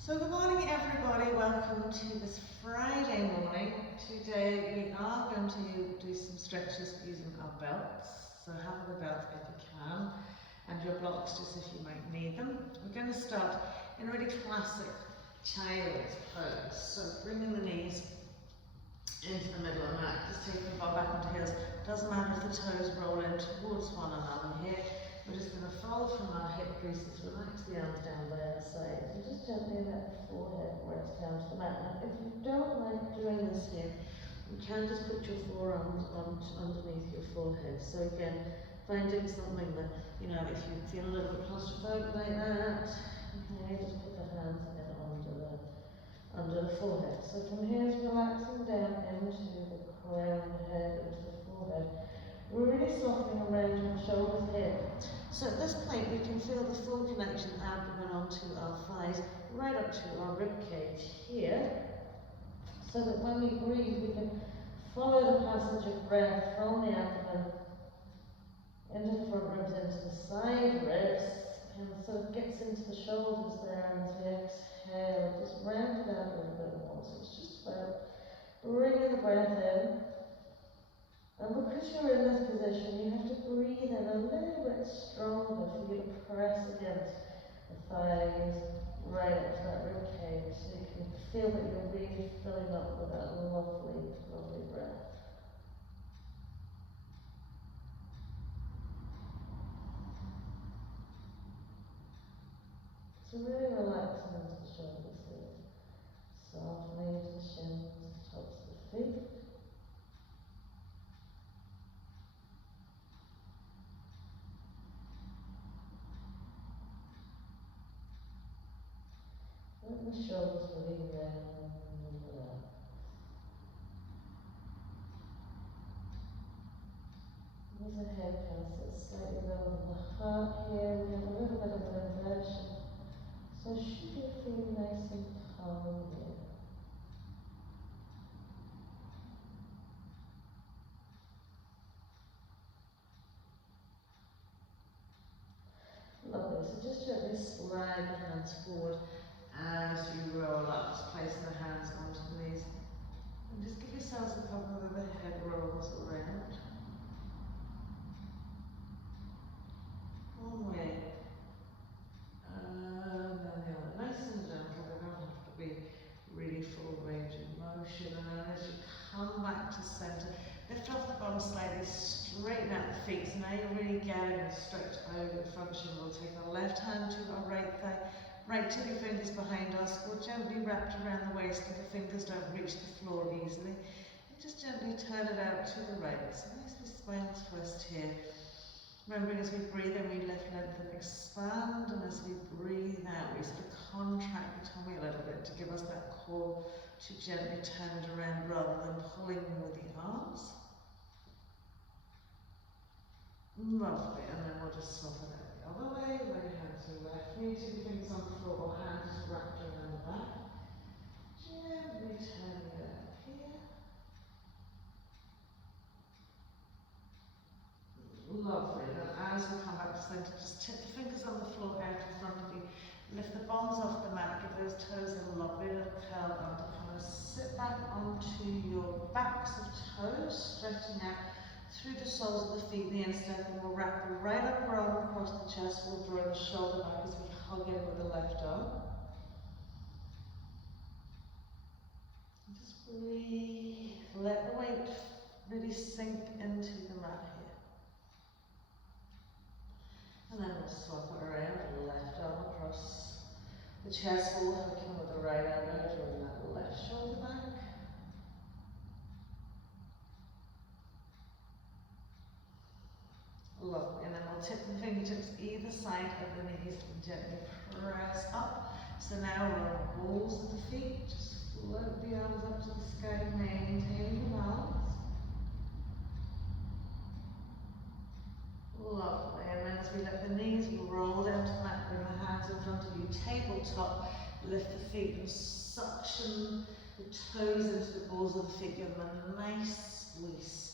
So good morning everybody, welcome to this Friday morning. Today we are going to do some stretches using our belts. So have the belt if you can, and your blocks just if you might need them. We're going to start in a really classic child's pose. So bringing the knees into the middle of the mat, just taking the bar back onto heels. Doesn't matter if the toes roll in towards one another here. We're just going to fold from our hip creases, relax the arms down by our sides, and just gently let the forehead rest down to the mat. Now, if you don't like doing this here, you can just put your forearms underneath your forehead. So again, finding something that, if you feel a little bit claustrophobic like that, okay, just put the hands in under the forehead. So from here, it's relaxing down into the crown head, into the forehead. We're really softening around your shoulders here. So at this point, we can feel the full connection abdomen onto our thighs, right up to our rib cage here. So that when we breathe, we can follow the passage of breath from the abdomen into the front ribs, into the side ribs, and sort of gets into the shoulders there. And as we exhale, just round it out a little bit more. So it's just about bringing the breath in. And because you're in this position, you have to breathe in a little bit stronger for you to press against the thighs, right up to that rib cage, so you can feel that you're really filling up with that lovely, lovely breath. So really relaxing into the shoulders here, softening into the shins, the tops of the feet. Let the shoulders really round and relax. As the head can sit slightly lower than the heart here, we have a little bit of an inversion. So should you feel nice and calm here? Lovely. So just gently slide the hands forward as you roll up, just placing the hands onto the knees. And just give yourselves a couple of the head rolls around. One way. And then the other. Nice and gentle. They don't have to be really full range of motion. And then as you come back to center, lift off the bum slightly, straighten out the feet. So now you're really getting a stretch over the function. We'll take our left hand to our right thigh, right tip fingers behind us, or gently wrapped around the waist if the fingers don't reach the floor easily. And just gently turn it out to the right. So nicely spine twist here. Remembering as we breathe in, we lift, lengthen, expand, and as we breathe out, we sort of contract the tummy a little bit to give us that core to gently turn it around rather than pulling with the arms. Lovely, and then we'll just swap it out the other way, right hand to left knee, two fingers on the floor, or hand just wrapped around the back. Gently turning it out here. Lovely, then as we come back to center, just tip the fingers on the floor out in front of you. Lift the palms off the mat, give those toes a lovely little curl under. Kind of sit back onto your backs of toes, stretching out through the soles of the feet, the instep, and we'll wrap the right upper arm across the chest. We'll draw the shoulder back as we hug in with the left arm. And just breathe. Let the weight really sink into the mat here. And then we'll swap it around, left arm across the chest, we'll hook in with the right elbow, drawing that left shoulder back. Lovely, and then we'll tip the fingertips either side of the knees and gently press up. So now we're on the balls of the feet, just float the arms up to the sky, maintain your balance. Lovely, and then as we let the knees roll down to the mat, bring the hands in front of you, tabletop, lift the feet and suction the toes into the balls of the feet, give them a nice squeeze.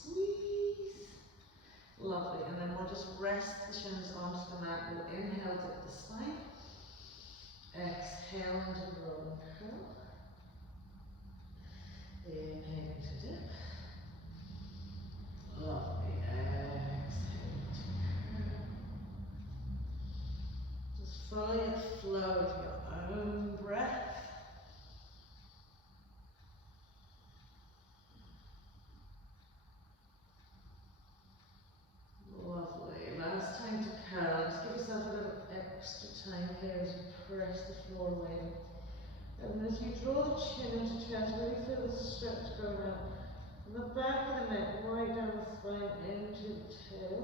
Lovely, and then we'll just rest the shins onto the mat. We'll inhale up the spine, exhale and roll Inhaling to dip. Lovely. Exhaling to curl. Just follow your flow of your own breath. Lovely. Last time to curl. Just give yourself a little extra time here as you press the floor away. And as you draw the chin into chest, really feel the stretch go around from the back of the neck, right down the spine into the tail.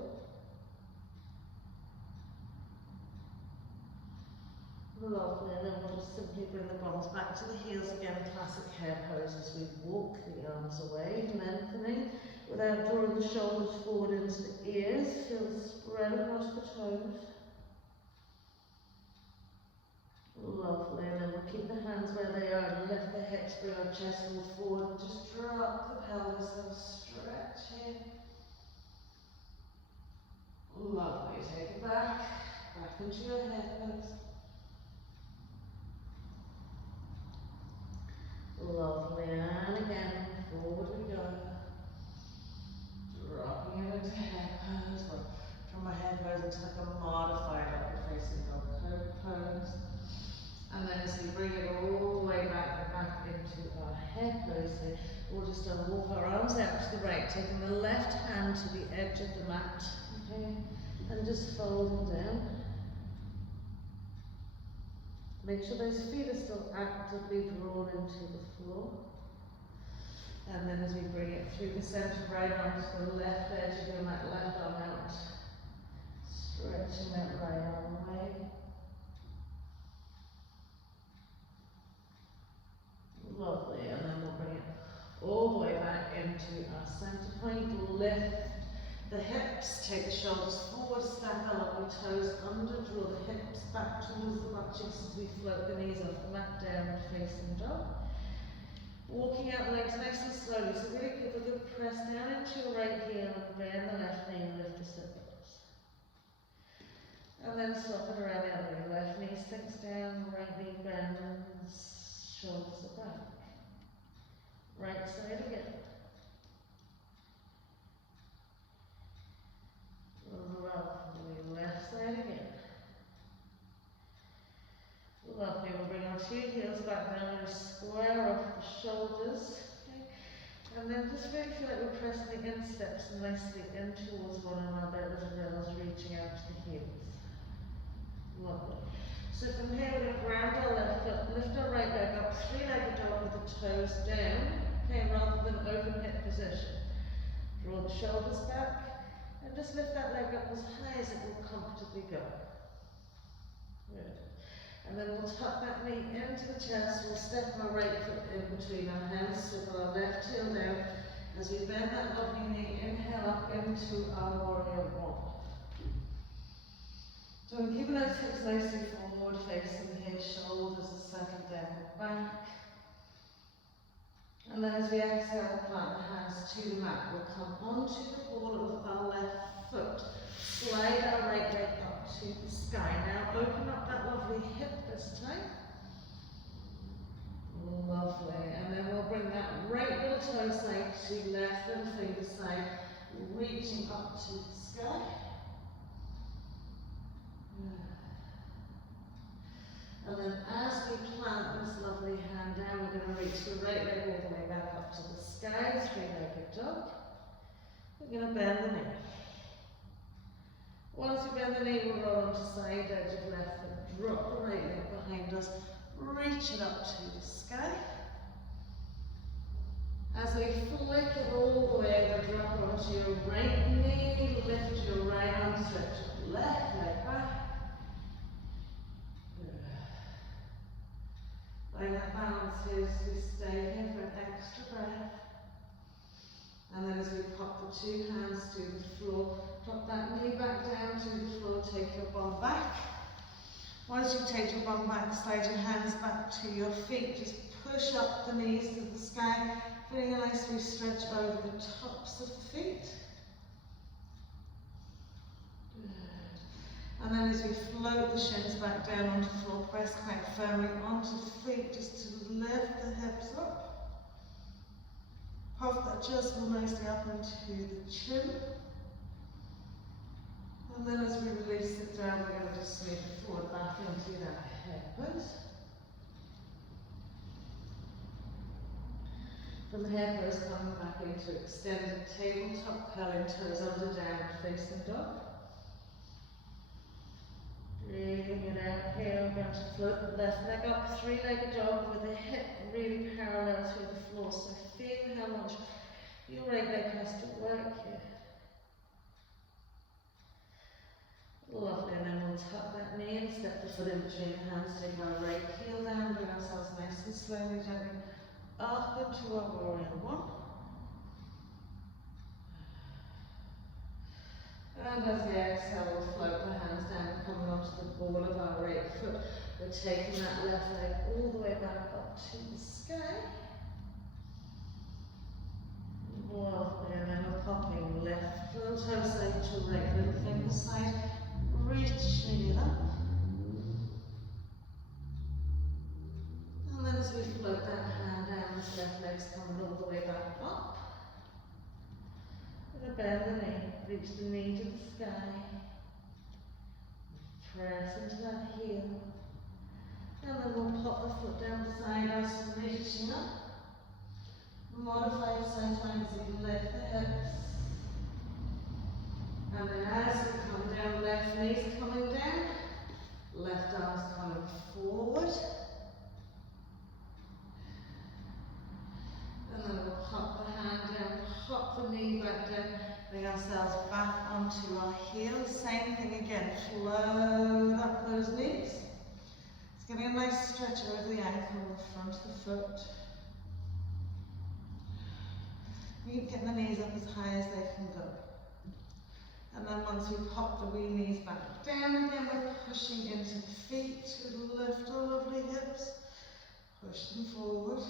Lovely, and then we'll just simply bring the bums back to the heels again, classic hair pose as we walk the arms away, lengthening without drawing the shoulders forward into the ears. Feel the spread across the toes. Lovely, and then we'll keep the hands where they are and lift the hips, bring our chest forward, just drop the pelvis and stretch it. Lovely, take it back into your head pose. Lovely, and again, forward we go. Dropping it into head pose, or from a head pose into like a modified upward facing dog pose. And then as we bring it all the way back into our head pose here, we'll just walk our arms out to the right, taking the left hand to the edge of the mat, okay, and just fold them down. Make sure those feet are still actively drawn into the floor. And then as we bring it through the center, right arm to the left edge of your mat, left arm out, stretching that right arm away. Lovely, and then we'll bring it all the way back into our center point. Lift the hips, take the shoulders forward, stack our lovely toes under, draw the hips back towards the butt cheeks as we float the knees off the mat, downward facing dog. Walking out the legs nice and slowly, so really give a good press down into your right heel and bend the left knee and lift the sit-ups. And then swap it around the other way. Left knee sinks down, right knee bends, shoulders are back. Right side again. Lovely, left side again. Lovely, we'll bring our two heels back down and square off the shoulders. Okay. And then just really feel like we're pressing the insteps nicely in towards one another as well as reaching out to the heels. Lovely. So from here we're going to ground our left foot, lift our right leg up, three-legged dog with the toes down, okay, rather than open hip position. Draw the shoulders back, and just lift that leg up as high as it will comfortably go. Good. And then we'll tuck that knee into the chest, we'll step our right foot in between our hands, swivel our left heel down, as we bend that lovely knee, inhale up into our warrior one. So we're keeping those hips nicely forward facing here, shoulders are settled down back. And then as we exhale, plant the hands to the mat. We'll come onto the ball of our left foot. Slide our right leg up to the sky. Now open up that lovely hip this time. Lovely. And then we'll bring that right little toe side to left and finger side, reaching up to the sky. And then as we plant this lovely hand down, we're going to reach the right leg all the way back up to the sky, three-legged dog. We're going to bend the knee. Once we bend the knee, we'll roll onto side edge of left foot, drop the right leg behind us, reach it up to the sky. As we flick it all the way, we'll drop onto your right knee, lift your right arm, stretch your left leg back. Find that balance here as we stay here for an extra breath. And then as we pop the two hands to the floor, drop that knee back down to the floor, take your bum back. Once you take your bum back, slide your hands back to your feet. Just push up the knees to the sky, feeling a nice stretch over the tops of the feet. And then as we float the shins back down onto the floor, press quite firmly onto the feet just to lift the hips up. puff that just more nicely up into the chin. And then as we release it down, we're going to just move it forward back into that head pose. From the head pose, coming back into extended tabletop, curling toes under, downward facing dog. Breathing it out here, we're going to float the left leg up, three-legged dog with the hip really parallel through the floor. So feel how much your right leg has to work here. Lovely, and then we'll tuck that knee and step the foot in between the hands, take our right heel down, bring ourselves nice and slowly, gently up into our warrior one. And as we exhale, we'll float the hands down, coming onto the ball of our right foot. We're taking that left leg all the way back up to the sky. Lovely, and then we're popping left little toe side to right little finger side, reaching it up. And then as we float that hand down, this left leg's coming all the way back up. We're going to bend the knee, reach the knee to the sky. Press into that heel. And then we'll pop the foot down beside us, reaching up. Modify sometimes you can lift the hips. And then as we come down, left knee's coming down, left arm's coming forward. And then we'll pop the hand down, pop the knee back down, bring ourselves back onto our heels. Same thing again, float up those knees. It's getting a nice stretch over the ankle, the front of the foot. Keep getting the knees up as high as they can go. And then once we pop the wee knees back down again, we're pushing into the feet to lift our lovely hips. Push them forward.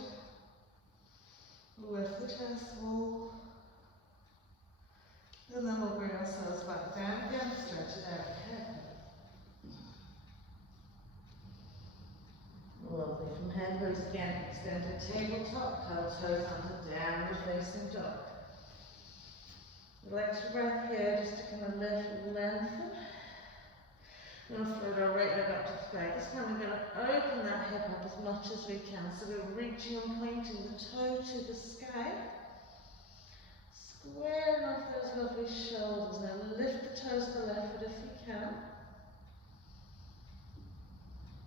Lift the chest wall. And then we'll bring ourselves back down again, stretch it out head. Lovely. From head pose again, extended tabletop, curl toes under, downward facing dog. Relax your breath here, just to kind of lift and lengthen. We're going to float our right leg up to the sky. This time we're going to open that hip up as much as we can. So we're reaching and pointing the toe to the sky. Squaring off those lovely shoulders. Now lift the toes to the left foot if you can.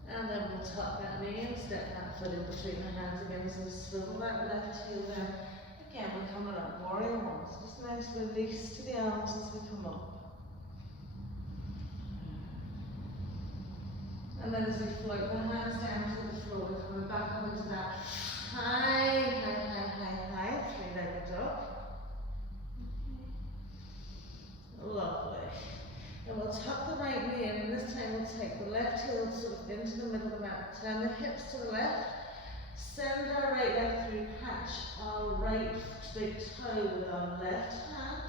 And then we'll tuck that knee and step that foot in between the hands again as we swivel that left heel down. Again, we're coming up, warrior one. So just nice release to the arms as we come up. And then as we float the hands down to the floor, we're coming back up into that high, three-legged dog. Lovely. And we'll tuck the right knee in, and this time we'll take the left heel sort of into the middle of the mat. Turn the hips to the left. Send our right leg through, catch our right big toe with our left hand.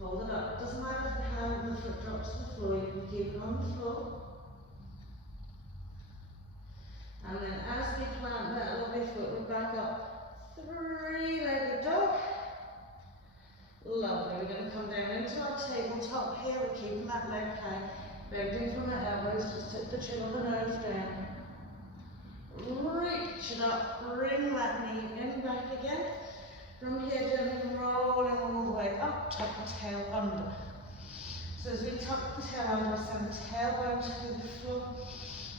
Hold it up. It doesn't matter if the hand and the foot drops to the floor, you can keep it on the floor. And then as we plant that lovely foot, we back up, three-legged dog. Lovely. We're going to come down into our tabletop here. We're keeping that leg high, bending from the elbows, just tip the chin of the nose down. Reach it up, bring that knee in, back again. From here, gently rolling all the way up, tuck the tail under. So as we tuck the tail under, send the tailbone to the floor.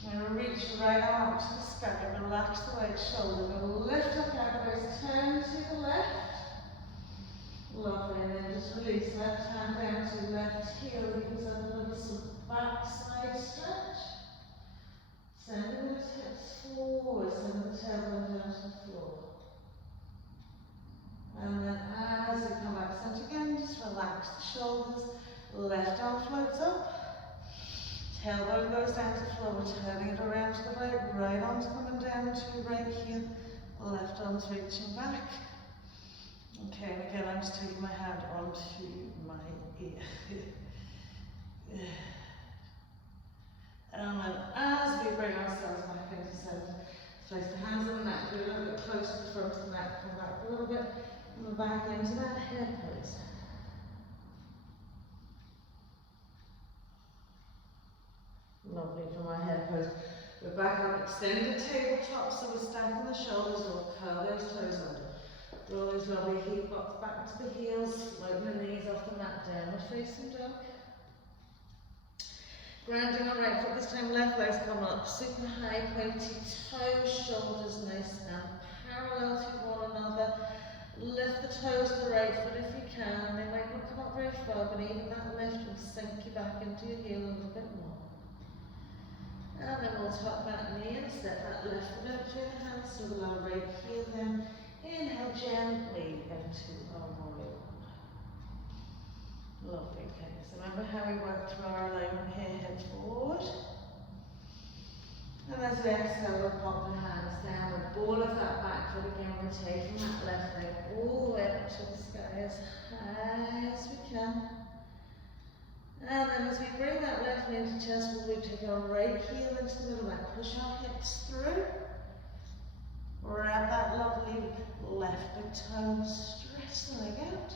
We're going to reach the right arm up to the sky, relax the right shoulder. We're going to lift up elbows, turn to the left. Lovely, and then just release left hand down to left heel, gives us a little back side stretch. Sending those hips forward, sending the tailbone down to the floor. And then as you come back center again, just relax the shoulders, left arm floats up. Tailbone goes down to the floor, we're turning it around to the right arm's coming down to right heel, left arm's reaching back. Okay, and again I'm just taking my hand onto my ear. And then as we bring ourselves back into center, place the hands on the mat, go a little bit closer to the front of the mat, come back a little bit. come back into that hip pose. Lovely from our hip pose. We're back up, extend the tabletop so we're stamping the shoulders or curl those toes under. Roll those lovely heel blocks back to the heels, loading the knees off the mat, downward facing dog. Grounding our right foot, this time left leg's coming up, super high, pointy toes, shoulders nice and parallel to one another. Lift the toes of the right foot if you can, they might not come up very far, but even that lift will sink you back into your heel a little bit more. And then we'll tuck that knee and step that left foot out between the hands, so we'll our right heel then. Inhale gently into our warrior one. Lovely, okay. So remember how we work through our alignment here, head forward. And as we exhale, we'll pop the hands down with all of that back foot again. We're taking that left leg all the way up to the sky as high as we can. And then as we bring that left knee into chest, we'll take our right heel into the middle back, push our hips through. Wrap that lovely left big toe, stretch the leg out.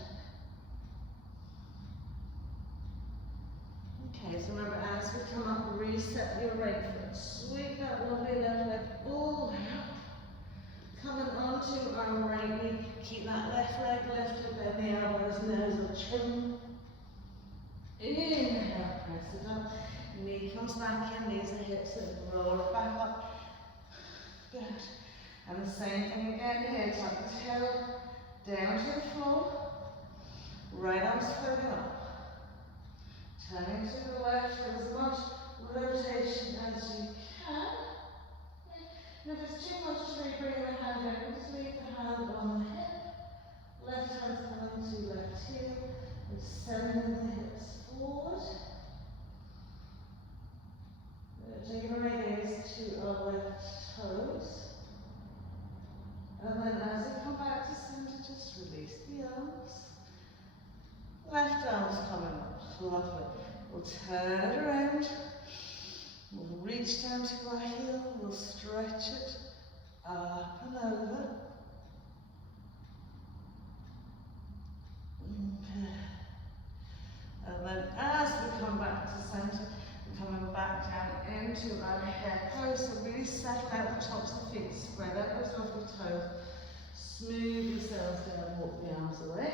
Okay, so remember as we come up, reset your right foot. Sweep that lovely left leg all the way up. Coming onto our right knee, keep that left leg lifted, bend the elbows, nose or chin. Inhale, press it up. Knee comes back in, knees and hips, and roll it back up. Good. And the same thing again here, tuck the tail down to the floor, right arm floating up. Turning to the left with as much rotation as you can. If it's too much to bring the hand down, just leave the hand on the hip. Left hand coming to left heel, and sending the hips forward. Taking our right gaze to our left toes. And then as you come back to center, just release the arms. Left arm's coming up, lovely. We'll turn around, we'll reach down to our heel, we'll stretch it up and over. Okay. And then as we come back to center, we're coming back down into our hip pose, so really settle out the tops of the feet, spread out those lovely toes, smooth yourselves down, walk the arms away.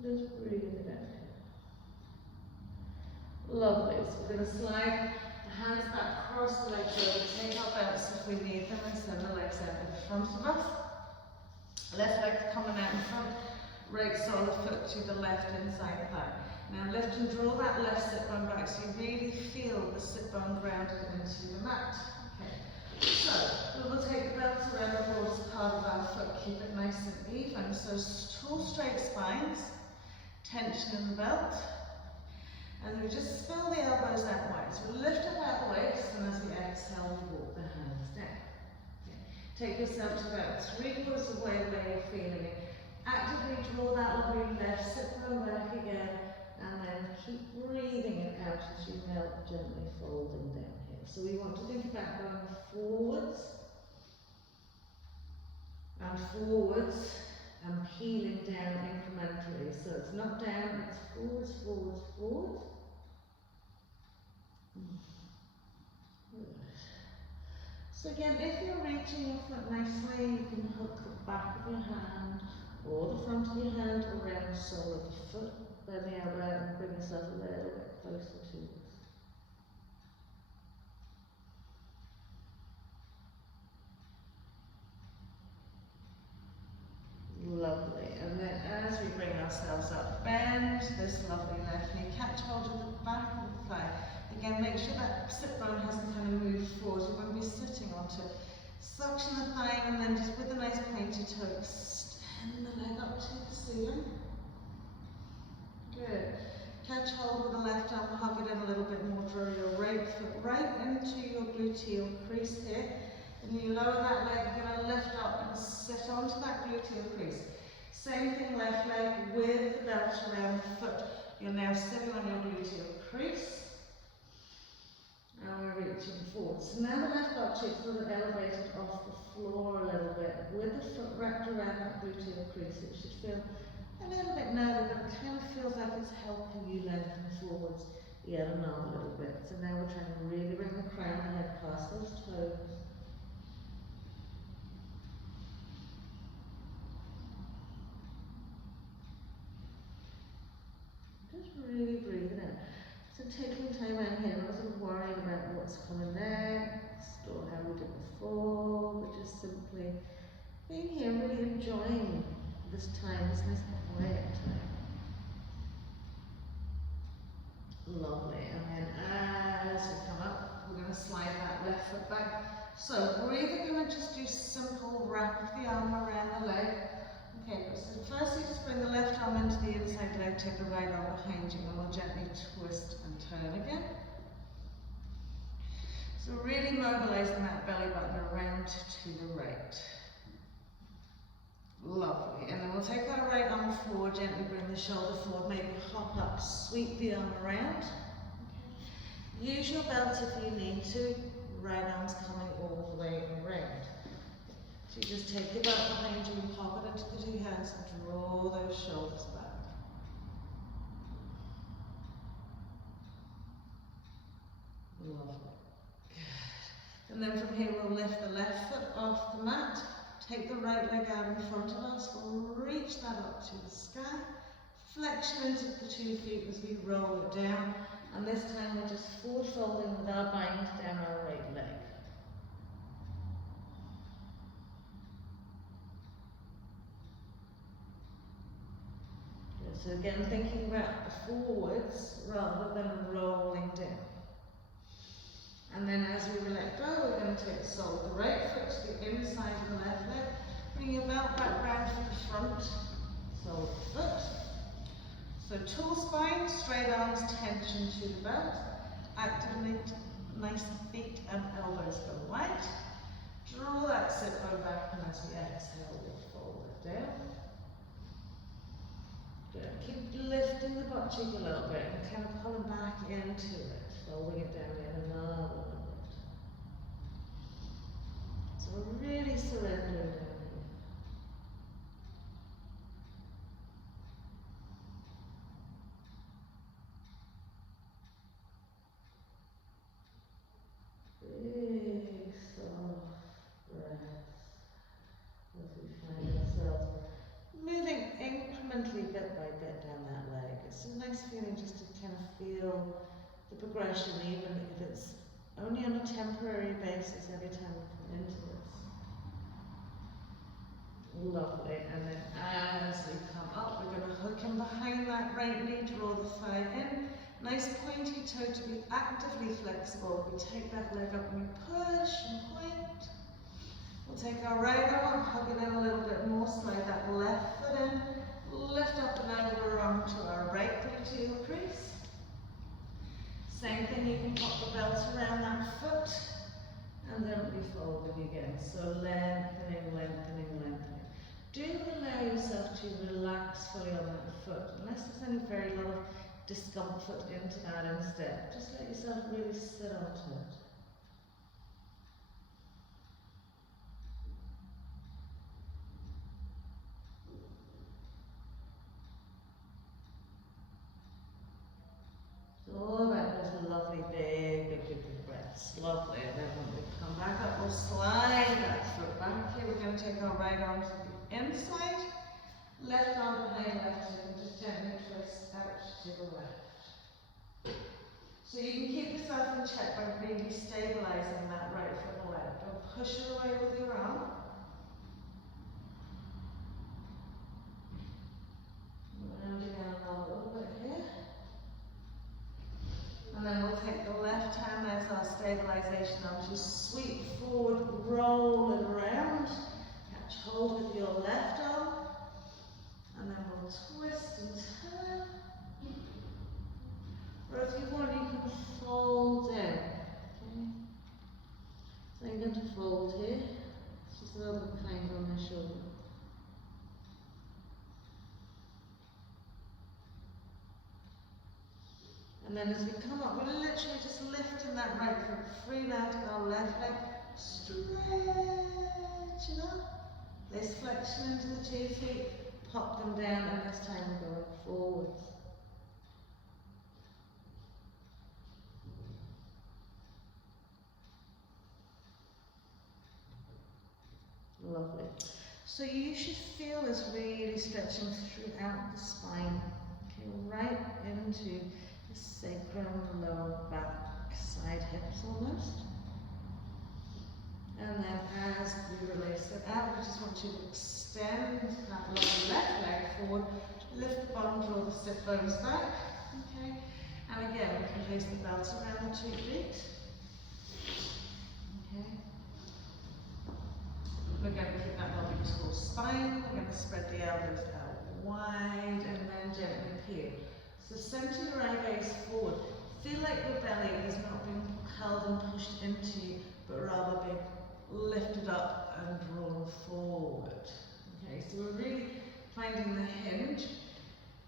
Just breathe it out. Lovely. So we're going to slide the hands back, cross the legs over, take our belts if we need them, and send the legs out in front of us. Left leg coming out in front, right solid foot to the left inside thigh. Now lift and draw that left sit bone back so you really feel the sit bone grounded into the mat. Okay. So we will take the belts around the broadest part of our foot, keep it nice and even. So tall straight spines, tension in the belt. And we just spill the elbows out wide. So we lift up out the waist, and as we exhale, we walk the hands down. Okay. Take yourself to about 3/4 of the way where you're feeling it. Actively draw that lovely left sit bone back again, and then keep breathing it out as you melt, gently folding down here. So we want to think about going forwards, and peeling down incrementally. So it's not down, it's forwards, forwards, forwards. Good. So again, if you're reaching your foot nicely, you can hook the back of your hand or the front of your hand around the sole of your foot. Bend the elbow out and bring yourself a little bit closer to this. Lovely. And then as we bring ourselves up, bend this lovely left knee, catch hold of the back of the thigh. Again, make sure that sit bone hasn't kind of moved forward. You won't be sitting onto it. Suction the thigh, and then just with a nice pointy toe, extend the leg up to the ceiling. Good. Catch hold with the left arm, hug it in a little bit more, draw your right foot right into your gluteal crease here. And you lower that leg, you're going to lift up and sit onto that gluteal crease. Same thing, left leg with the belt around the foot. You're now sitting on your gluteal crease. And we're reaching forward. So now the left arch cheek sort of elevated off the floor a little bit, with the foot wrapped around that gluteal crease. It should feel a little bit narrow, but it kind of feels like it's helping you lengthen forwards the other arm a little bit. So now we're trying to really bring the crown of the head past those toes. Just really breathing in. So taking time out here, not sort of worrying about what's coming next or how we did before, but just simply being here, really enjoying this time, this nice quiet time. Lovely. And then as we come up, we're going to slide that left foot back. So breathing, going to just do simple wrap of the arm around the leg. Okay, so firstly just bring the left arm into the inside leg, take the right arm behind you, and we'll gently twist and turn again. So really mobilizing that belly button around to the right. Lovely. And then we'll take our right arm forward, gently bring the shoulder forward, maybe hop up, sweep the arm around. Use your belt if you need to. Right arm's coming all the way around. So you just take your belt behind you and pop it into the two hands and draw those shoulders back. Lovely. Good. And then from here we'll lift the left foot off the mat. Take the right leg out in front of us, we'll reach that up to the sky, flexion into the 2 feet as we roll it down, and this time we're just forward folding with our bind down our right leg. Good. So again, thinking about the forwards rather than rolling down. And then as we let go, we're going to take the sole of the right foot to the inside of the left leg. Bring your belt back round to the front, sole of the foot. So tall spine, straight arms, tension to the belt. Activate nice feet and elbows go wide. Draw that sit bone back, and as we exhale, we'll fold it down. Good. Keep lifting the butt cheek a little bit and kind of pulling back into it. Folding it down yet another little bit. So we're really surrendering down here. Big soft breaths as we find ourselves moving incrementally bit by bit down that leg. It's a nice feeling just to kind of feel the progression, even if it's only on a temporary basis every time we come into this. Lovely. And then as we come up, we're going to hook in behind that right knee, draw the thigh in. Nice pointy toe to be actively flexible. We take that leg up and we push and point. We'll take our right arm, hug it in a little bit more, slide that left foot in, lift up and over onto our right gluteal crease. Same thing, you can pop the belt around that foot and then we fold it again. So lengthening, lengthening, lengthening. Do allow yourself to relax fully on that foot, unless there's any very lot of discomfort into that instead. Just let yourself really sit onto it. All about those lovely big breaths. Lovely. And then when we come back up, we'll slide that foot back. Here we're going to take our right arm to the inside, left arm behind left hip, and just gently twist out to the left. So you can keep yourself in check by really stabilizing that right foot away. Don't push it away with your arm. Rounding out a little bit here. And then we'll take the left hand as our stabilization arm. Just sweep forward, roll it around. Catch hold with your left arm. And then we'll twist and turn. Or if you want, you can fold down. Okay? So I'm going to fold here. Just a little bit kind on my shoulder. And then as we come up, we're literally just lifting that right foot, free out our left leg, stretch it up. This flexion into the 2 feet, pop them down, and this time we're going forwards. Lovely. So you should feel this really stretching throughout the spine, okay, right into the sacrum, lower back, side hips almost. And then as we release it out, we just want you to extend that left leg forward, lift the bottom, draw the sit bones back, okay? And again, we can place the belts around the 2 feet, okay? We're going to keep that lovely tall spine. We're going to spread the elbows out wide and then gently peel. So center your eye gaze forward. Feel like your belly is not being held and pushed into you, but rather being lifted up and drawn forward. Okay, so we're really finding the hinge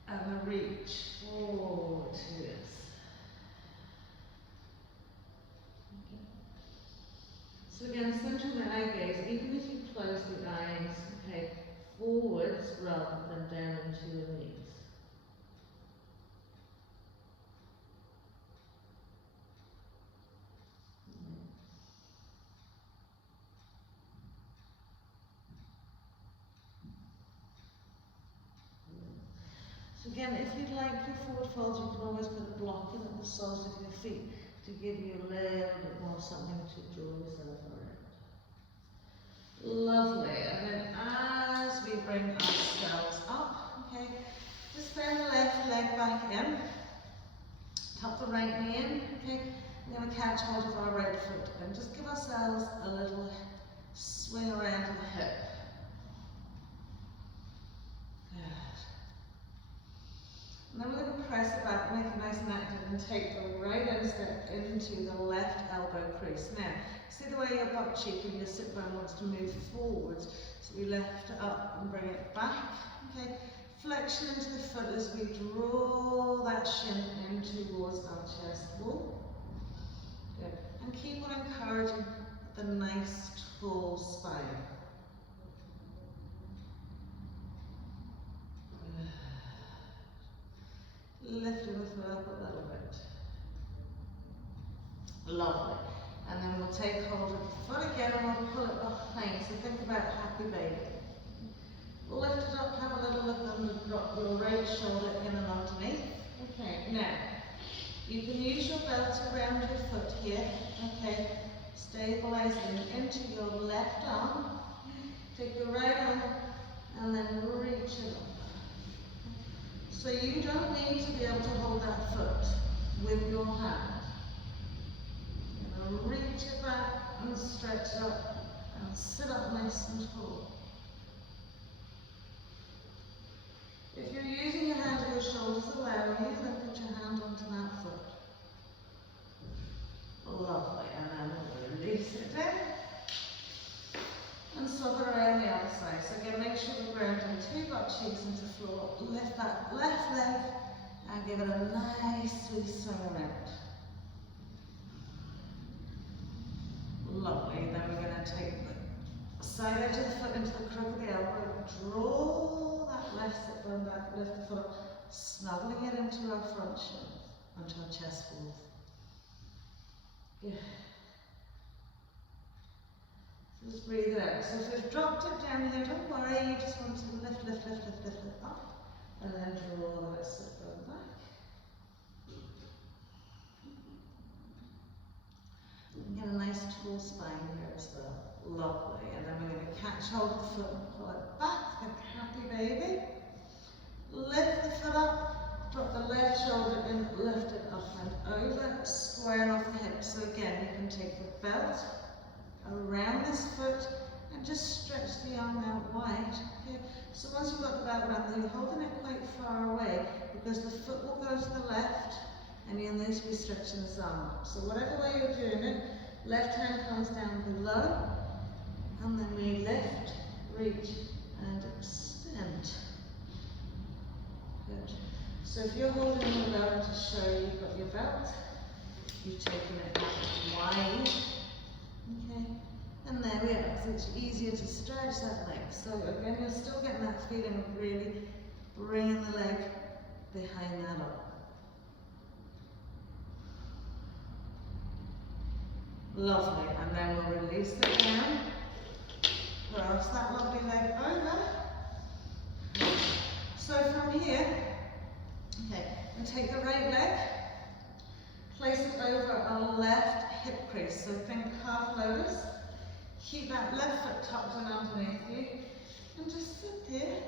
and the reach forward to this. So again, centering the eye gaze, even if you close the eyes, okay, forwards rather than down into your knees. So again, if you'd like your forward folds, you can always put a block in at the soles of your feet to give you a little bit more something to draw yourself around. Lovely. And then as we bring ourselves up, okay, just bend the left leg back in, tuck the right knee in, okay, we're going to catch hold of our right foot and just give ourselves a little swing around the hip. And then we're going to press it back, make it nice and active, and take the right instep into the left elbow crease. Now, see the way your butt cheek and your sit bone wants to move forwards, so we lift it up and bring it back. Okay, flexion into the foot as we draw that shin in towards our chest wall. Good, and keep on encouraging the nice tall spine. Lifting the foot up a little bit. Lovely. And then we'll take hold of the foot again and we'll pull it behind. So think about happy baby. Lift it up, have a little look under, drop your right shoulder in and underneath. Okay, now, you can use your belt around your foot here. Okay, stabilizing into your left arm. Take your right arm and then reach it up. So you don't need to be able to hold that foot with your hand. And reach it back and stretch up and sit up nice and tall. If you're using your hand at your shoulders, allowing you, then put your hand onto that foot. Lovely, and then we'll release it down. And swap it around the other side. So again, make sure we're grounding 2 butt cheeks into the floor. Lift that left leg and give it a nice sweet swing around. Lovely. Then we're going to take the side edge of the foot into the crook of the elbow. Draw that left sit bone back, lift the foot up, snuggling it into our front shin, onto our chest wall. Good. Just breathe it out. So if we've dropped it down here, don't worry, you just want to lift it up, and then draw that sit bone back. And get a nice tall spine here as well. Lovely. And then we're going to catch hold of the foot and pull it back. Think happy baby. Lift the foot up, drop the left shoulder in, lift it up and over, square off the hips. So again, you can take the belt around this foot and just stretch the arm out wide. Okay? So once you've got the belt around there, you're holding it quite far away because the foot will go to the left and you'll need to be stretching this arm up. So whatever way you're doing it, left hand comes down below and then we lift, reach and extend. Good. So if you're holding your belt to show you've got your belt, you've taken it out wide. Okay, And there we are, so it's easier to stretch that leg. So again, you're still getting that feeling of really bringing the leg behind that arm. Lovely, and then we'll release it down. Cross that lovely leg over. So from here, okay, and take the right leg, place it over our left hip crease. So think half lotus. Keep that left foot tucked in underneath you, and just sit there.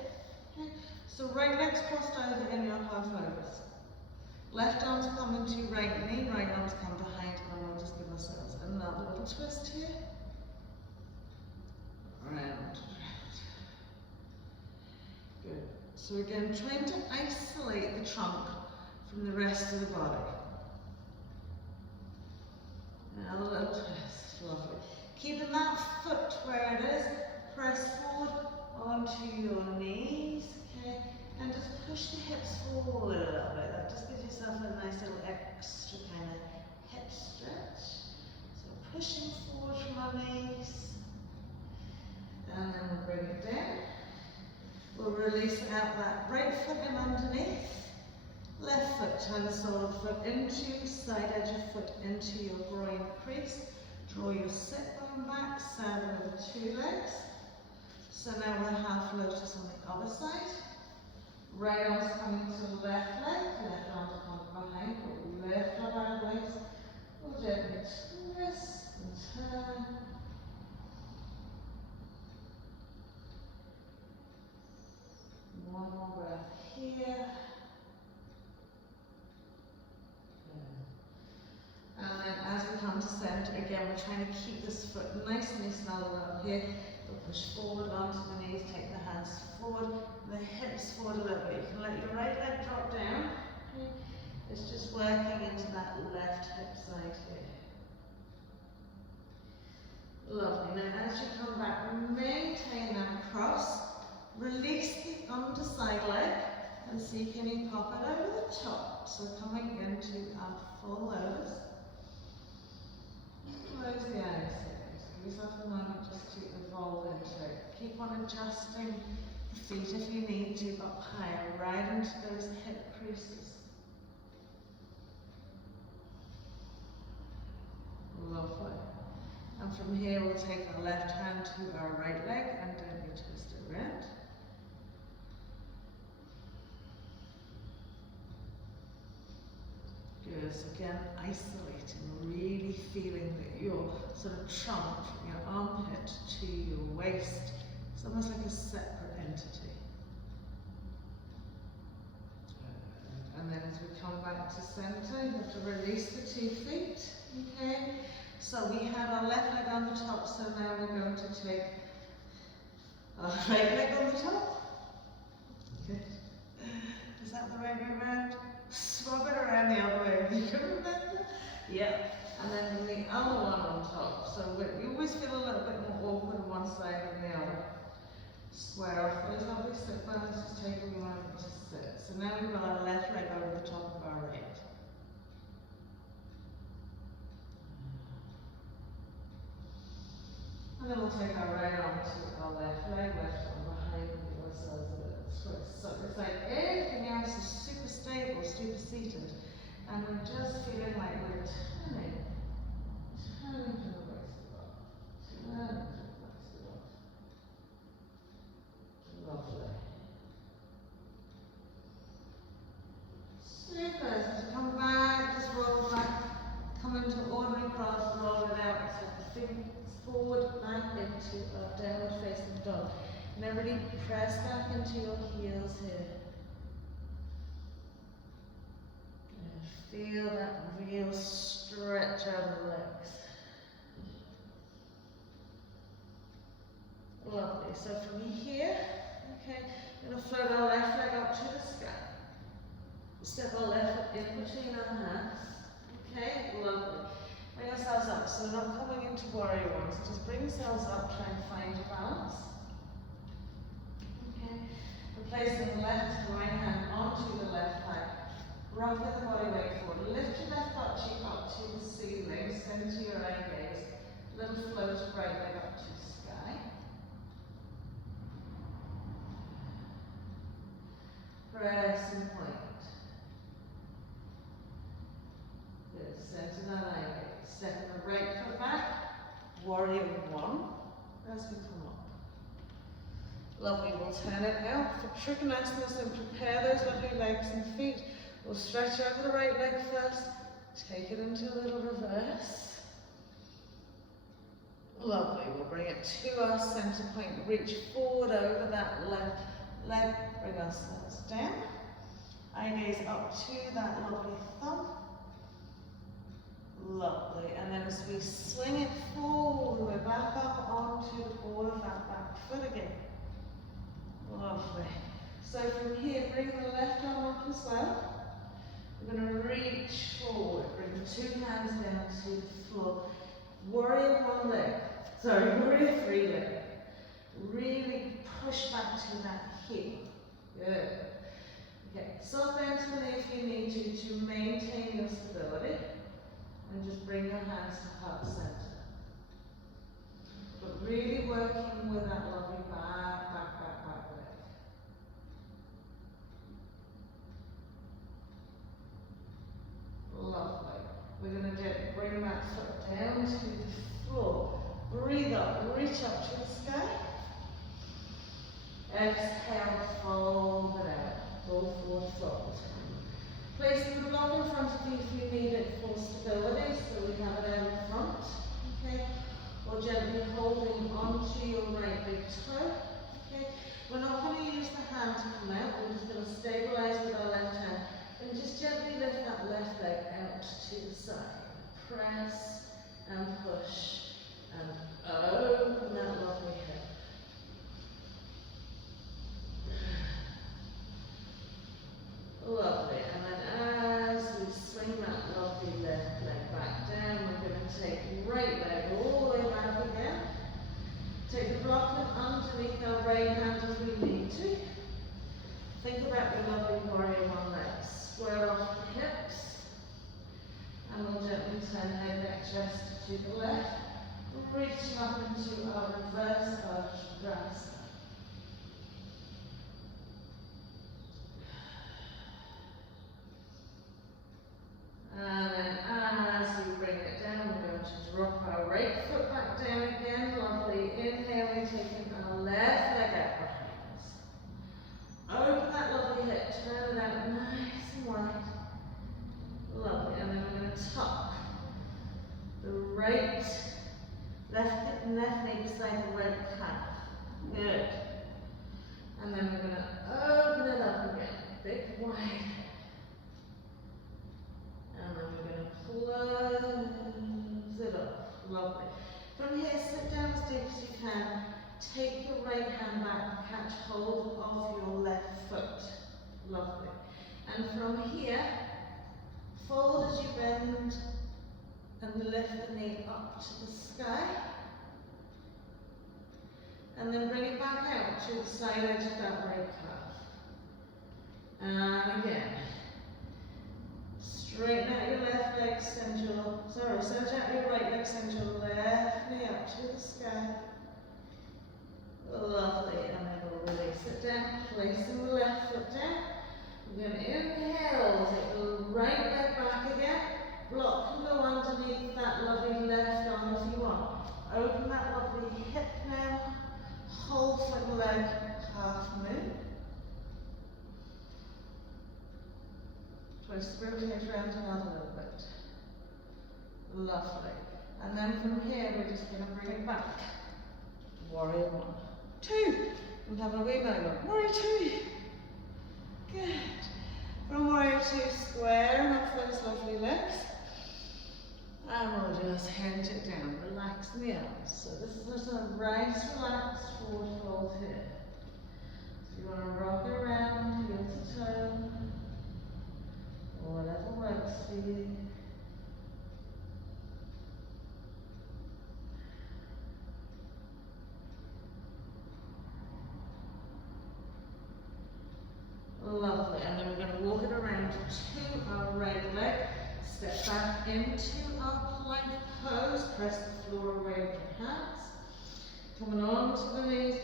Okay. So right leg's crossed over in your half lotus. Left arm's come into your right knee, right arm's come behind, and we'll just give ourselves another little twist here. Round. Good. So again, trying to isolate the trunk from the rest of the body. Now a little twist. Lovely. Keeping that foot where it is, press forward onto your knees, okay, and just push the hips forward a little bit. That just gives yourself a nice little extra kind of hip stretch. So pushing forward from our knees, and then we'll bring it down. We'll release out that right foot in underneath, left foot, turn the sole of the foot into, side edge of foot into your groin crease. Draw your sit bone back, saddle over two legs. So now we're half lotus on the other side. Right arm's coming to the left leg, left arm's coming behind. We'll lift up our legs. We'll gently twist and turn. One more breath here. And then as we come to center, again, we're trying to keep this foot nice and snuggled up here. We'll push forward onto the knees, take the hands forward, the hips forward a little bit. You can let your right leg drop down. Okay. It's just working into that left hip side here. Lovely. Now as you come back, maintain that cross. Release the underside leg and see can you pop it over the top. So coming into our full lotus. Close the eyes here. Give yourself a moment just to evolve into it. Keep on adjusting the feet if you need to up higher, right into those hip creases. Lovely. And from here we'll take our left hand to our right leg and gently twist it around. Good. So again, isolating, really feeling that your sort of trunk from your armpit to your waist is almost like a separate entity. And then as we come back to center, you have to release the 2 feet. Okay. So we have our left leg on the top, so now we're going to take our right leg on the top. Good. Is that the right way around? Swap it around the other way if you can remember. Yep. And then the other one on top. So you always feel a little bit more awkward on one side than the other. Square off those lovely sit bones, just take a moment to sit. So now we've got our left leg over the top of our right. And then we'll take our right arm to our left leg, left arm behind, and give ourselves a little twist. So it's like everything else is super stable, super seated, and we're just feeling like we're turning to the waist up, turning to the waist up. Lovely. Super. So come back, just roll back, come into ordinary cross, roll it out, so the feet forward, back into a downward facing dog. Now really press back into your heels here. And feel that real stretch out of the legs. Lovely. So from here, okay, we're going to float our left leg up to the sky. Step our left foot in between our hands. Okay, lovely. Bring ourselves up, so we're not coming into warrior one, so just bring yourselves up, try and find your balance. Okay, we're placing the left and right hand onto the left leg. Rock the body weight forward. Lift your left butt cheek up to the ceiling, center your eye gaze. Little float of right leg up press and point. Good, center that eye. Step the right foot back, warrior one, as we come up. Lovely, we'll turn it out for Trikonasana and prepare those lovely legs and feet. We'll stretch over the right leg first, take it into a little reverse. Lovely, we'll bring it to our center point, reach forward over that left leg, bring ourselves down. Eye gaze up to that lovely thumb. Lovely, and then as we swing it forward, we're back up onto the ball of that back foot again. Lovely. So from here, bring the left arm up as well. We're going to reach forward, bring the two hands down to the floor. Warrior one leg, warrior three leg. Really push back to that hip. Good. Okay, soft down to the knee if you need to maintain your stability. And just bring your hands to heart center. But really working with that lovely back leg. Lovely. We're going to bring that foot down to the floor. Breathe up, reach up to the sky. Exhale, fold it out. Go forward, fold. Placing the block in front of you if you need it for stability, so we have it out in front, okay? Or gently holding onto your right big toe, okay? We're not going to use the hand to come out, we're just going to stabilize with our left hand and just gently lift that left leg out to the side. Press and push and open that lovely hip. Lovely, and then as we swing that lovely left leg back down, we're going to take right leg all the way back again. Take the block underneath our right hand if we need to. Think about the lovely warrior one leg. Square off the hips. And we'll gently turn head, neck, chest to the left. Reaching up into our reverse Urdhva. And then as we bring it down, we're going to drop our right foot back down again. Lovely. Inhaling, taking our left leg out behind us. Open that lovely hip, turn it out nice and wide. Lovely. And then we're going to tuck the right left knee beside the right calf. Good. And then we're going to open it up again. Big wide. And then we're going to close it up. Lovely. From here, sit down as deep as you can. Take your right hand back, catch hold of your left foot. Lovely. And from here, fold as you bend and lift the knee up to the sky. And then bring it back out to the side edge of that right calf. And again. Straighten out your left leg, send out your right leg, send your left knee up to the sky. Lovely, and then we'll release it down, placing the left foot down. We're going to inhale, take the right leg back again. Block can go underneath that lovely left arm if you want. Open that lovely hip now. Whole foot leg, half moon. Twist the ribcage around another little bit. Lovely. And then from here, we're just going to bring it back. Warrior one. Two. And have a wee moment. Warrior two. Good. From warrior two, square off those lovely legs. And we'll just hinge it down. Relax in the arms. So this is just a nice, relaxed forward fold here. So you want to rock it around, heel to toe. Whatever works for you. Lovely, and then we're going to walk it around to our right leg. Step back into our plank pose. Press the floor away with your hands. Coming on to the knees.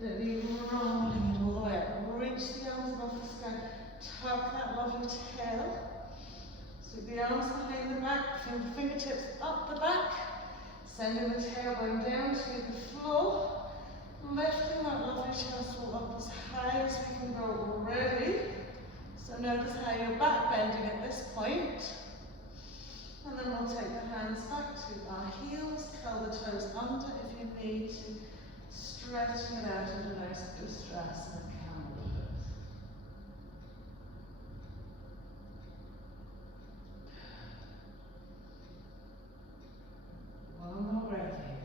Then you rolling it all the way up. Reach the arms above the sky. tuck that lovely tail. Sweep the arms behind the back, fingertips up the back, sending the tailbone down to the floor, lifting that lovely chest wall up as high as we can go already. So notice how you're back bending at this point. And then we'll take the hands back to our heels, curl the toes under if you need to, stretching it out into a nice Ustrasana camel pose. One more breath here.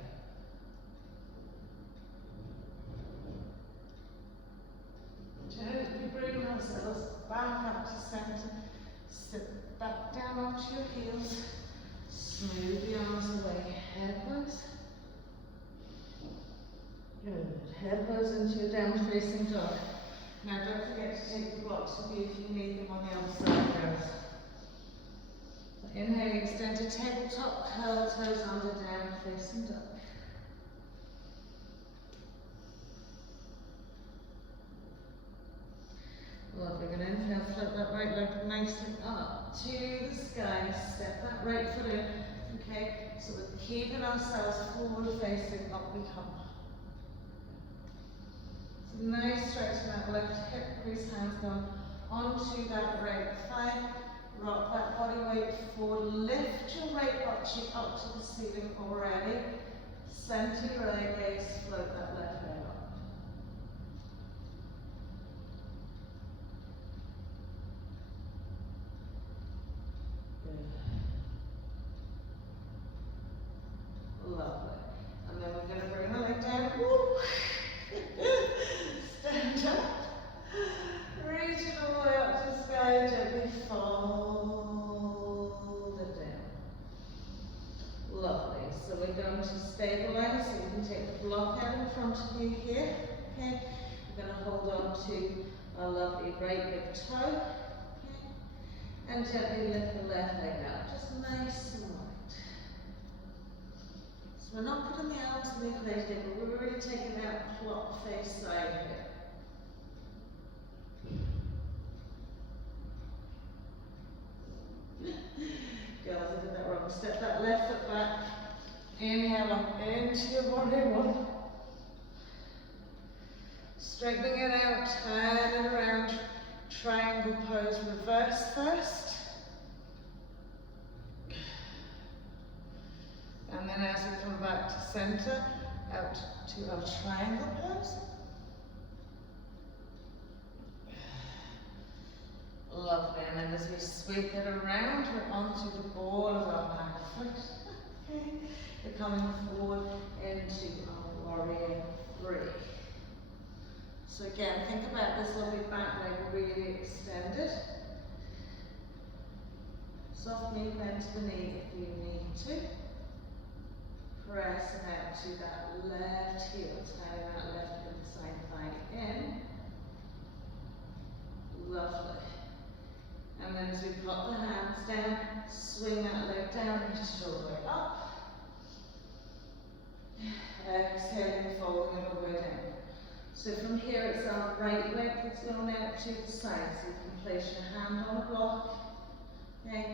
Gently bring ourselves back up to center. Sit back down onto your heels. Smooth the arms away. Head goes. Good. Head goes into your down facing dog. Now don't forget to take the blocks with you if you need them on the other side first. Inhale, extend to tabletop, curl toes under, down facing dog. Lovely. We're going to inhale, float that right leg nicely up to the sky. Step that right foot in. Okay, so we're keeping ourselves forward facing, up we come. So nice stretch in that left hip, crease, hands going onto that right thigh. Rock that body weight forward, lift your right butt cheek up to the ceiling already. Center your right gaze, float that left leg up. Good. Lovely. And then we're going to bring the leg down. Woo. Stand up. Reach it all the way up to the sky, gently fold it down. Lovely. So we're going to stabilize, so you can take the block out in front of you here. Okay. We're going to hold on to our lovely right big toe. Okay. And gently lift the left leg out, just nice and light. So we're not putting the arms in the equation, but we're really taking that clock face side here. Girls, I did that wrong. Step that left foot back. Inhale up into your body one. Straightening it out, turn it around. Triangle pose, reverse first. And then as we come back to center, out to our triangle pose. Lovely, and then as we sweep it around, we're onto the ball of our back foot. Okay, we're coming forward into our warrior three. So again, think about this lovely back leg really extended. Soft movement to the knee if you need to. Pressing out to that left heel, turning that left inside thigh in. Lovely. And then as we pop the hands down, swing that leg down, reach it all the way up. Exhaling, folding it all the way down. So from here it's our right leg that's going out to the side. So you can place your hand on a block. Okay.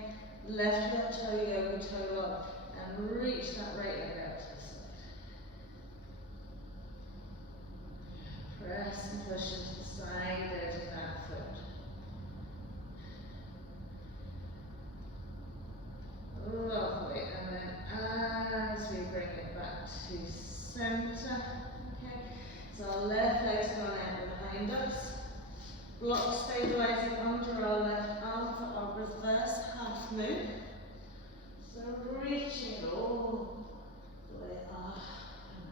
Left your toe, yoga toe up, and reach that right leg out to the side. Press and push into the side edge of that foot. Lovely, and then as we bring it back to center, okay, so our left leg's gone out behind us, block stabilizing under our left arm for our reverse half move, so reaching it all the way up and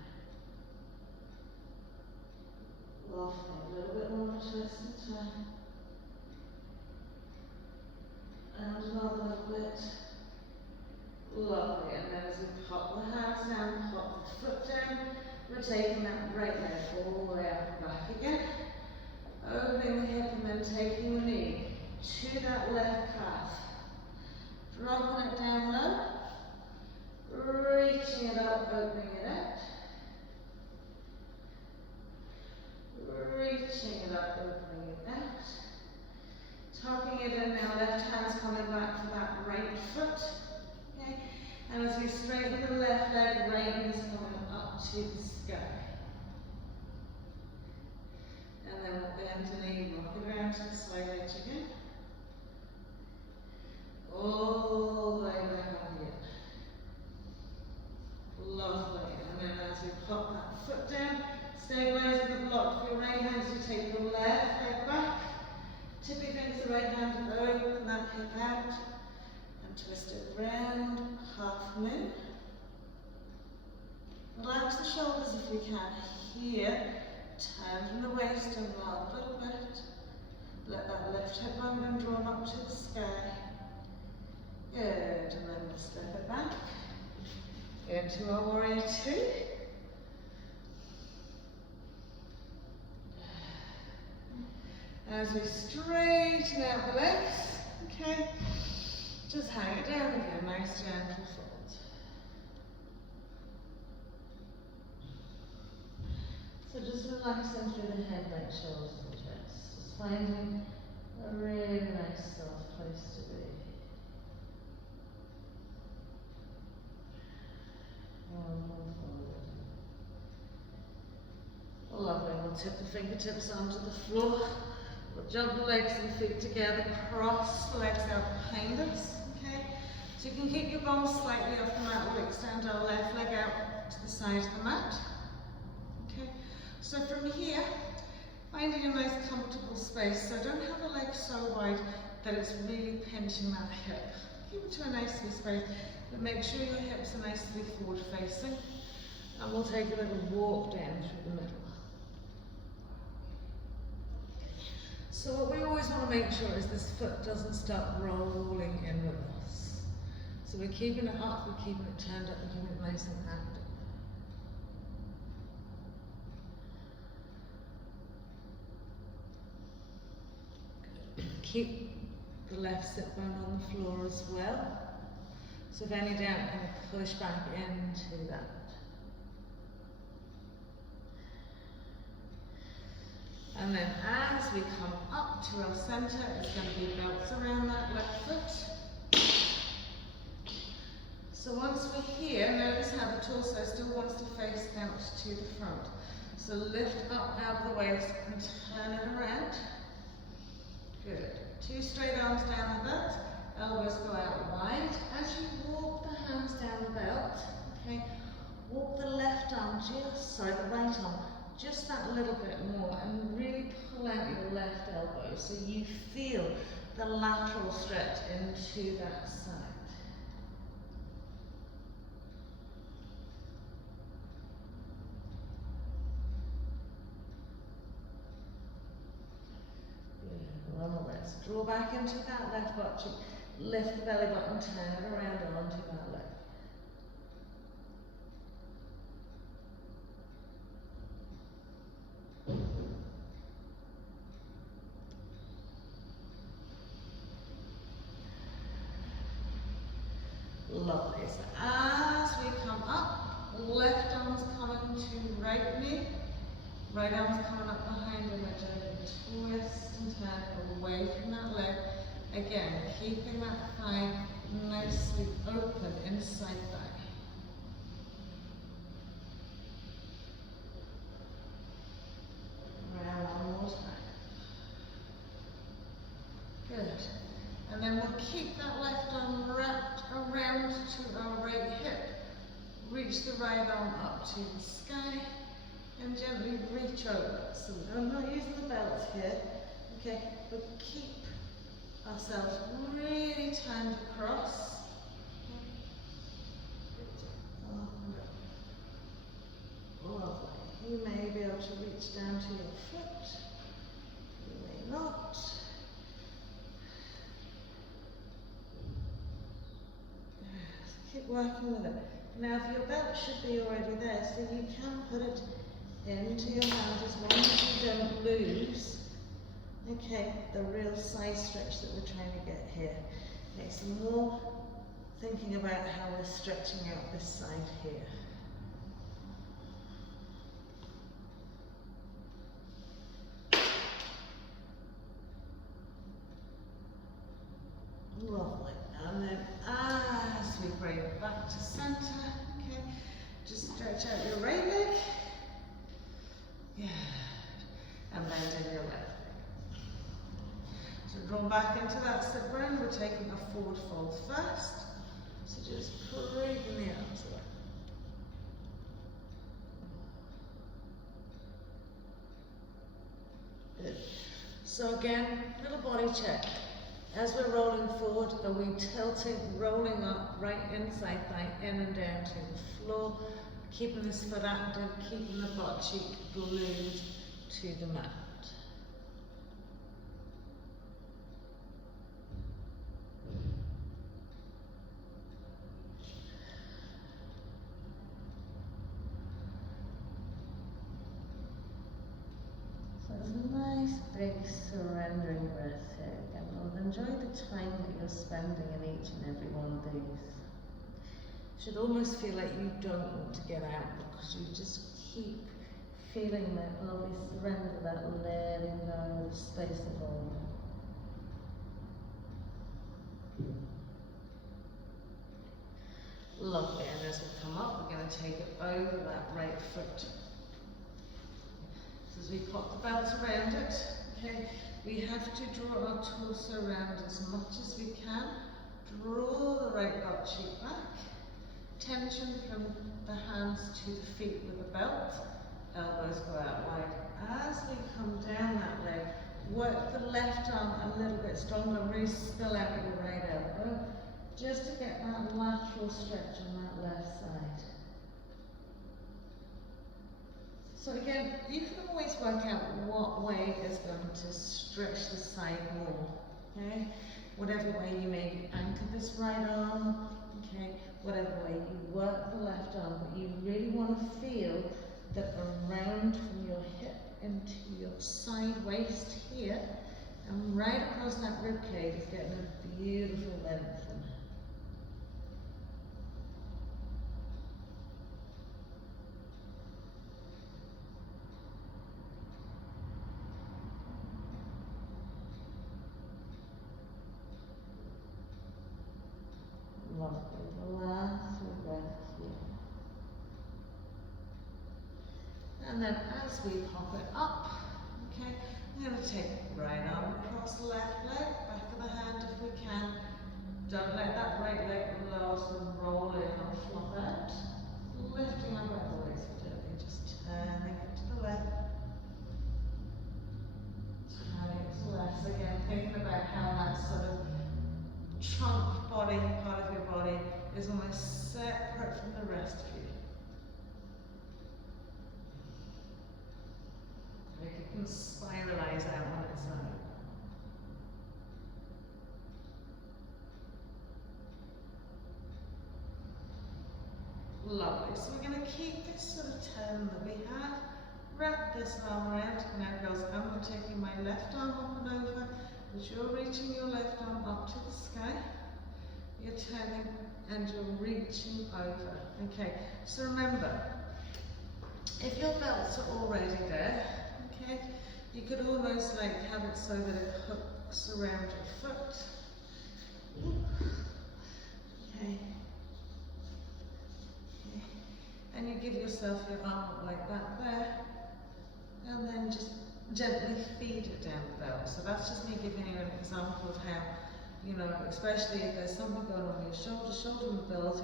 out. Lovely, a little bit more twist and turn, and another little bit. Lovely, and then as we pop the hands down, pop the foot down, we're taking that right leg all the way up and back again. Opening the hip and then taking the knee to that left calf. Dropping it down low, reaching it up, opening it out. Reaching it up, opening it out. we straighten the left leg, right knee is coming up to the sky. And then we'll bend the knee, rock it around to the side edge again. All the way back up here. Lovely. And then as we pop that foot down, stabilise the block with your right hand, so you take your left leg back. Tippy brings the right hand, open that hip out, and twist it round, half moon. Relax the shoulders if you can. Here, turn from the waist and rock a little bit. Let that left hip bone be drawn up to the sky. Good, and then we'll step it back into our warrior two. As we straighten out the legs, okay, just hang it down again, nice gentle fold. So just relaxing through the head, neck, shoulders and chest. Just finding a really nice soft place to be. Lovely, we'll tip the fingertips onto the floor. We'll jump the legs and feet together, cross the legs out behind us, okay? So you can keep your bum slightly off the mat, we'll extend our left leg out to the side of the mat, okay? So from here, finding a nice comfortable space, so don't have the legs so wide that it's really pinching that hip. Keep it to a nice space, but make sure your hips are nicely forward facing, and we'll take a little walk down through the middle. So what we always want to make sure is this foot doesn't start rolling in with us. So we're keeping it up, we're keeping it turned up, we're keeping it nice and active. Good. Keep the left sit bone on the floor as well. So if any doubt, kind of push back into that. And then as we come up to our centre, it's going to be belts around that left foot. So once we're here, notice how the torso still wants to face out to the front. So lift up out of the waist and turn it around. Good. Two straight arms down the belt, elbows go out wide. As you walk the hands down the belt, okay, walk the left arm just, sorry, the right arm, just that little bit more, and really pull out your left elbow so you feel the lateral stretch into that side. Good. One more rest. Draw back into that left butt cheek. Lift the belly button, turn it around onto that leg. Lovely. So as we come up, left arm's coming to right knee, right arm's coming up behind and we're twist and turn away from that leg. Again, keeping that thigh nicely open inside thigh. Round one more time. Good. And then we'll keep that left arm wrapped around to our right hip. Reach the right arm up to the sky and gently reach over. So I'm not using the belt here, okay, but keep ourselves really turned across. Lovely. You may be able to reach down to your foot, you may not. Keep working with it. Now your belt should be already there, so you can put it into your hand as long as you don't lose, okay, the real side stretch that we're trying to get here. Okay, so more thinking about how we're stretching out this side here. Lovely. And then as we bring it back back to center. Okay, just stretch out your right leg. Good. And bend in your left leg. So draw back into that sit round. We're taking a forward fold first. So just bring the arms away. Good. So again, little body check. As we're rolling forward, are we tilting, rolling up right inside thigh, in and down to the floor, keeping this foot active, keeping the butt cheek glued to the mat. So it's a nice big surrendering breath here again. Well, enjoy the time that you're spending in each and every one of these. Should almost feel like you don't want to get out because you just keep feeling that lovely surrender, that letting go, the space of all. Lovely, and as we come up, we're going to take it over that right foot. So as we pop the belt around it, okay, we have to draw our torso around as much as we can. Draw the right butt cheek back. Tension from the hands to the feet with the belt. Elbows go out wide. As we come down that leg, work the left arm a little bit stronger. Really spill out your right elbow, just to get that lateral stretch on that left side. So again, you can always work out what way is going to stretch the side more. Okay, whatever way you maybe anchor this right arm. Okay, whatever way you work the left arm, but you really want to feel that around from your hip into your side waist here, and right across that rib cage is getting a beautiful length. Lovely, relax your breath here. And then as we pop it up, okay, I'm going to take right arm across the left leg, back of the hand if we can. Don't let that right leg relax and roll in or flop out. Lifting our breath away so gently, just turning it to the left. Turning it to the left. So again, thinking about how that sort of trunk body, part of your body, is almost separate from the rest of you. Like it can spiralize out on its own. Lovely. So we're going to keep this sort of turn that we have. Wrap this arm around. Now girls, I'm taking my left arm up and over. As you're reaching your left arm up to the sky, you're turning and you're reaching over. Okay, so remember, if your belts are already there, okay, you could almost like have it so that it hooks around your foot. Okay. Okay. And you give yourself your arm up like that there, and then just gently feed it down the belt. So that's just me giving you an example of how, you know, especially if there's something going on with your shoulder mobility,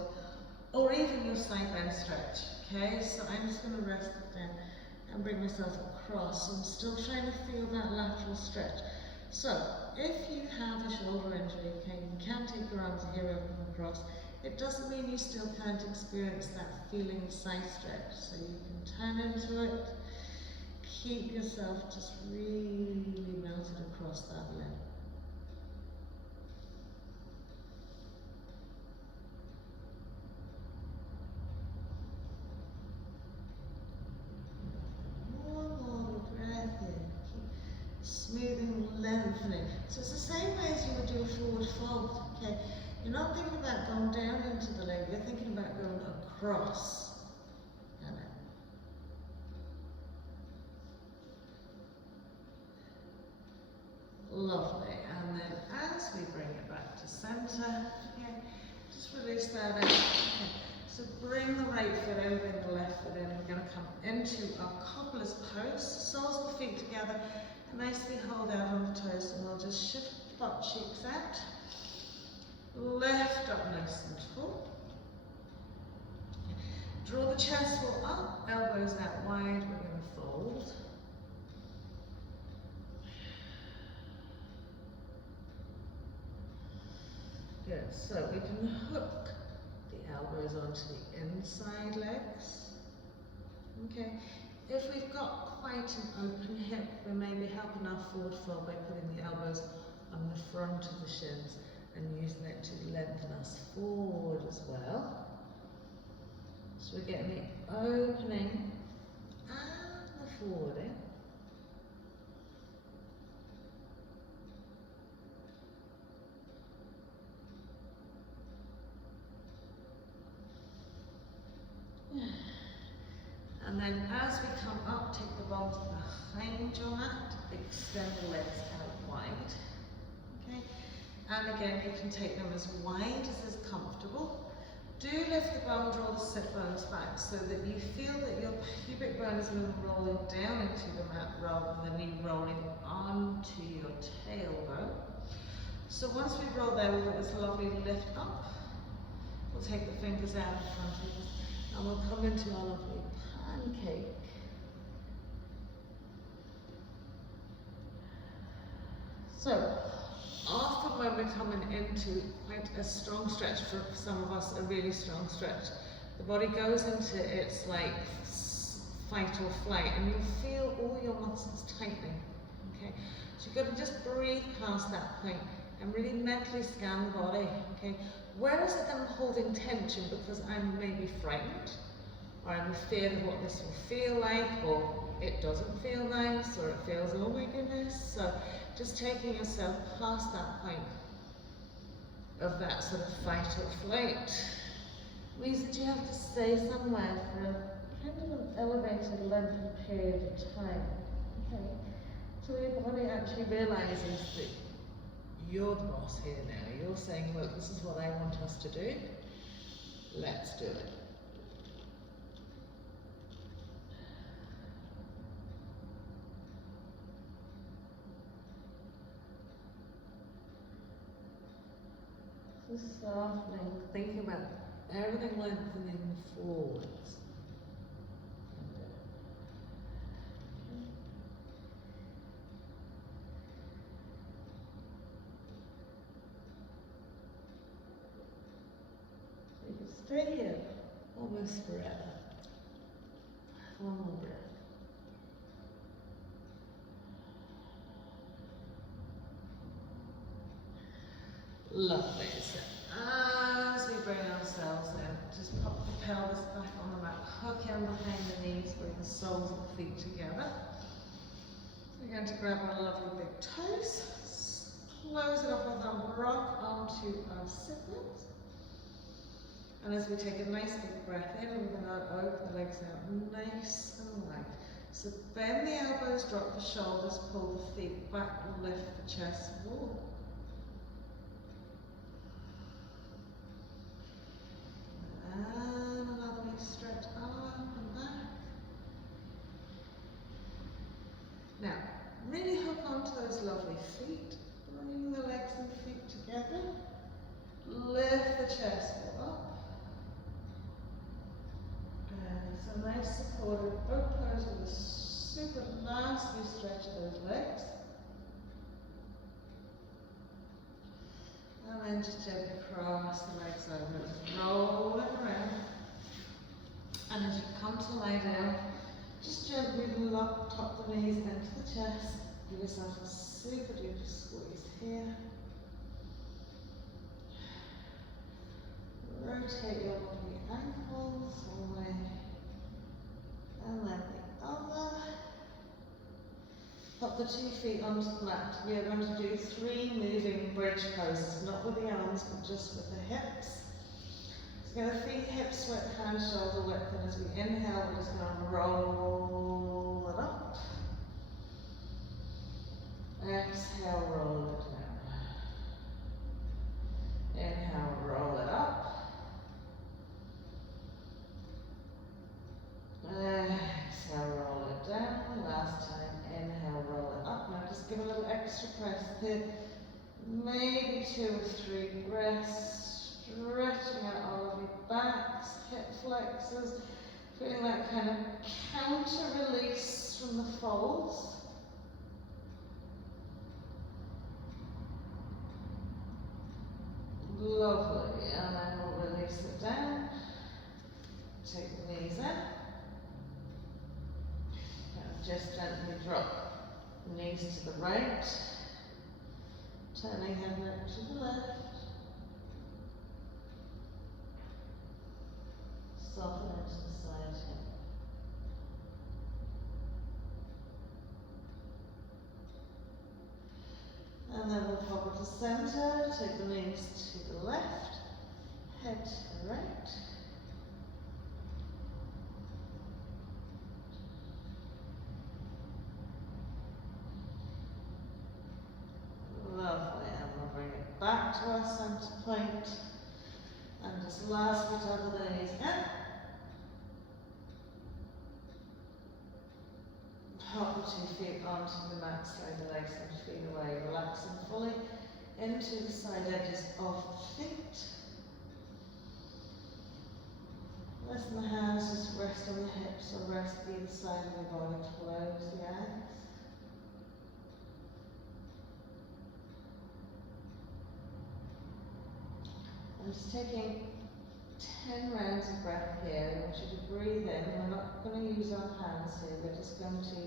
or even your side bend stretch. Okay, so I'm just going to rest it down and bring myself across. I'm still trying to feel that lateral stretch. So if you have a shoulder injury, okay, you can take your arms here open across. It doesn't mean you still can't experience that feeling of side stretch. So you can turn into it. Keep yourself just really melted across that leg. One more breath in. Keep smoothing, lengthening. So it's the same way as you would do a forward fold. Okay, you're not thinking about going down into the leg. You're thinking about going across. Lovely, and then as we bring it back to center, okay, just release that out. Okay. bring the right foot over and the left foot in. We're going to come into our cobbler's pose, soles of the feet together, and nicely hold out on the toes, and we'll just shift the butt cheeks out. Lift up nice and tall. Draw the chest wall up, elbows out wide, we're going to fold. Good, so we can hook the elbows onto the inside legs. Okay, if we've got quite an open hip, we may be helping our forward fold by putting the elbows on the front of the shins and using it to lengthen us forward as well. So we're getting the opening and the forwarding. And then as we come up, take the bums behind your mat, extend the legs out wide. Okay? And again, you can take them as wide as is comfortable. Do lift the bum, draw the sit bones back so that you feel that your pubic bone is rolling down into the mat rather than you rolling onto your tailbone. So once we roll there, we'll get this lovely lift up. We'll take the fingers out in front of us and we'll come into our lovely pancake. So, often when we're coming into quite a strong stretch, for some of us a really strong stretch, the body goes into its like fight or flight and you'll feel all your muscles tightening. Okay, so you've got to just breathe past that point and really mentally scan the body. Okay, where is it that I'm holding tension because I'm maybe frightened, or I'm afraid of what this will feel like, or it doesn't feel nice, or it feels, oh my goodness. So just taking yourself past that point of that sort of fight or flight means that you have to stay somewhere for a kind of an elevated lengthy period of time. Okay, so your body actually realizes that you're the boss here now. You're saying, look, this is what I want us to do. Let's do it. Just softening, think about everything lengthening forwards. So you can stay here almost forever. One more breath. Lovely. So as we bring ourselves in, just pop the pelvis back on the mat, hook in behind the knees, bring the soles of the feet together. We're going to grab our lovely big toes, close it off with our rock onto our sit bones. And as we take a nice big breath in, we're going to open the legs out nice and wide. So bend the elbows, drop the shoulders, pull the feet back, lift the chest wall. And another big stretch up and back. Now, really hook onto those lovely feet. Bring the legs and feet together. Lift the chest up. And it's a nice supported boat pose with a super nicely stretch of those legs. And then just gently cross the legs over, roll it around. And as you come to lie down, just gently top the knees into the chest. Give yourself a super duper squeeze here. Rotate your lovely ankles one way and then the other. Pop the 2 feet onto the mat. We are going to do 3 moving bridge poses, not with the arms, but just with the hips. So going to feet, hips width, hand, shoulder width, and as we inhale, we're just going to roll it up. Exhale, roll it down. Inhale, roll it up. extra breath in. Maybe 2 or 3 breaths, stretching out all of your backs, hip flexors, feeling that kind of counter release from the folds. Lovely, and then we'll release it down. Take the knees in. And just gently drop the knees to the right. Turning head back to the left. Soften into the side hip. And then we'll pop to center, take the knees to the left, head to the right. Lovely, and we'll bring it back to our center point. And just lastly, toggle the knees in. Hop the 2 feet onto the mat, slide the legs and feet away, relaxing fully into the side edges of the feet. Listen the hands, just rest on the hips or rest either side of your body, close the eyes. I'm just taking 10 rounds of breath here. I want you to breathe in. We're not going to use our hands here, we're just going to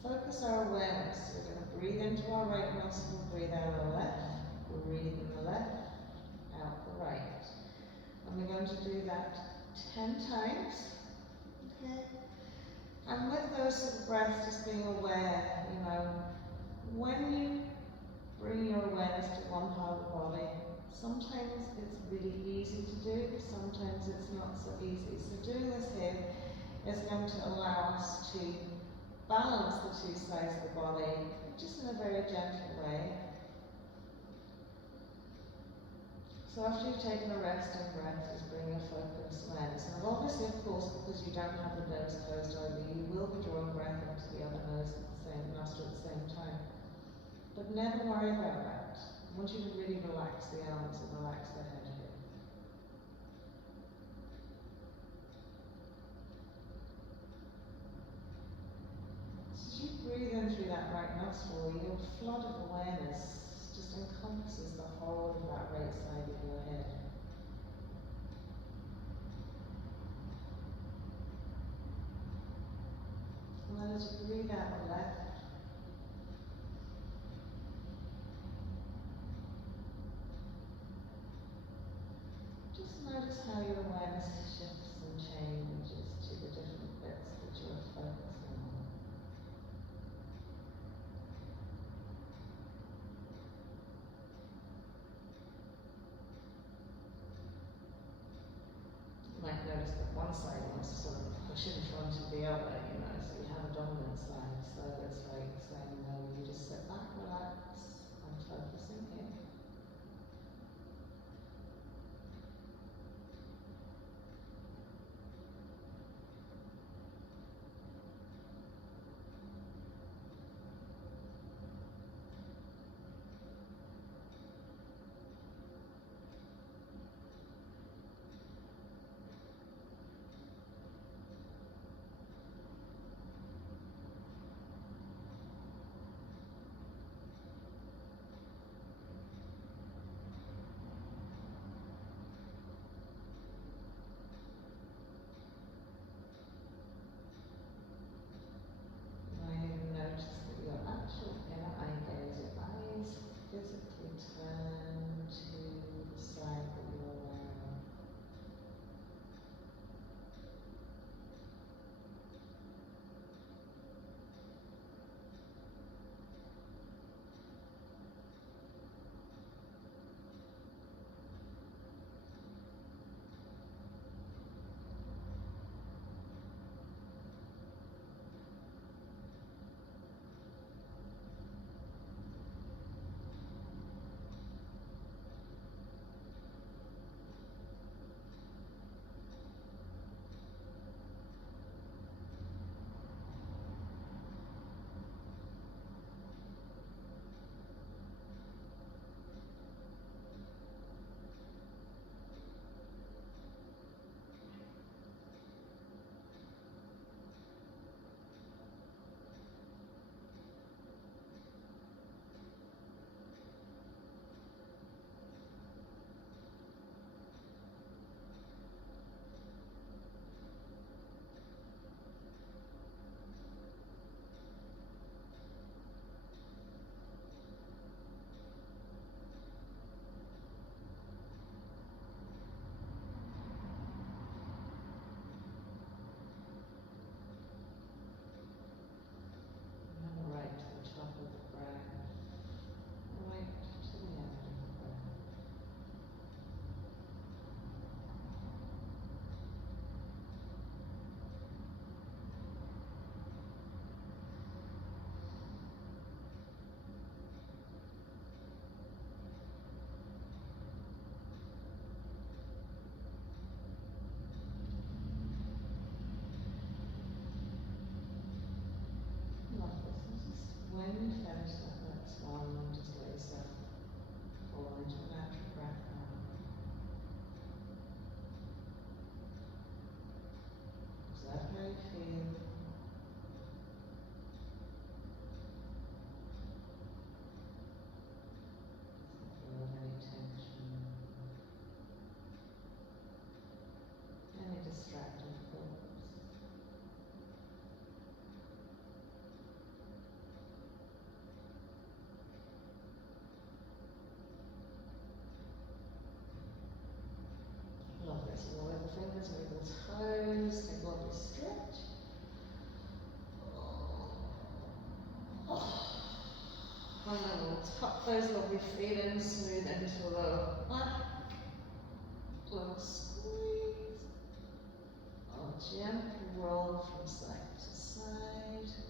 focus our awareness. We're going to breathe into our right nostril, breathe out our left, breathe in the left, out the right. And we're going to do that 10 times. Okay? And with those sort of breaths, just being aware, you know, when you bring your awareness to one part of the body, sometimes it's really easy to do, sometimes it's not so easy. So doing this here is going to allow us to balance the 2 sides of the body, just in a very gentle way. So after you've taken a resting breath, just bring your focus awareness. And obviously, of course, because you don't have the nose closed over, you will be drawing breath into the other nose at the same nostril at the same time. But never worry about that. I want you to really relax the arms and relax the head here. So as you breathe in through that right nostril, your flood of awareness just encompasses the whole of that right side of your head. And then as you breathe out the left, just notice how your awareness shifts and changes to the different bits that you're focusing on. You might notice that one side wants to sort of push in front of the other, you know, so you have a dominant side. So it's like saying, no, you just sit back, relax, and focusing here. you feel? Feel any tension, any distracting thoughts. Lovely. So roll the fingers, move the toes, take a lovely stretch. And then we'll tuck those lovely feet in, smooth into the lower back. Little squeeze. I'll gently roll from side to side.